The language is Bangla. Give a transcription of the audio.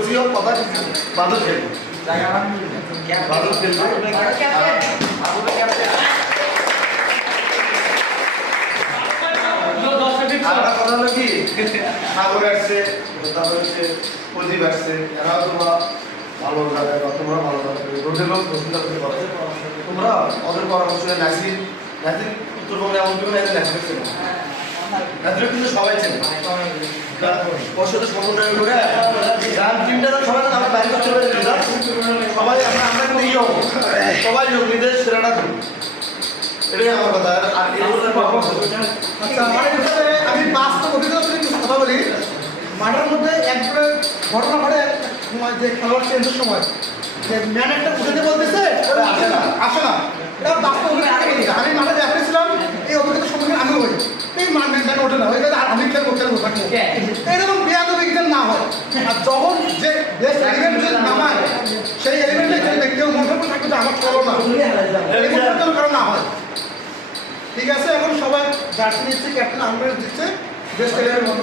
কইছি কথা বাদল খেলবে বাদল খেলবে কথা হলো কি সাগর আসছে তারপর হচ্ছে প্রদীপ আসছে এরাও তোমরা ভালো যাবে বা তোমরা ভালো যাবে রোডের লোক চিন্তা করতে পারো তোমরা ওদের পরামর্শ নাসির নাসির উত্তরবঙ্গে এমন কেউ নাসির নাসির নাসির কিন্তু সবাই চেনে ওর সাথে সমন্বয় করে গান টিমটা সবাই আমরা বাইরে চলে যাই সবাই আমরা কিন্তু ইয়ে হবো সবাই নিজের সেরাটা করি এটাই আমার কথা আর আচ্ছা আমি বাস্তব অভিজ্ঞতা থেকে কিছু কথা বলি মাঠের মধ্যে একবারে ঘটনা ঘটে যে খেলোয়াড় চেঞ্জের সময় যে ম্যান একটা উঠেতে বলতেছে আসে না এটা বাস্তব অভিজ্ঞতা আমি মাঠে দেখেছিলাম এই অভিজ্ঞতার সম্পর্কে আমি বলি এই ম্যান ওঠে না ওই আর আমি খেলবো থাকবো এরকম বেয়াদবি যেন না হয় আর যখন যে বেস্ট এলিমেন্ট যদি নামায় সেই এলিমেন্টে খেলবে কেউ মনে করে থাকবে যে আমার চলো না এই কারণ না হয় ঠিক আছে এখন সবাই জার্সি নিচ্ছে ক্যাপ্টেন আম্পায়ার দিচ্ছে বেস্ট এলিমেন্ট বন্ধ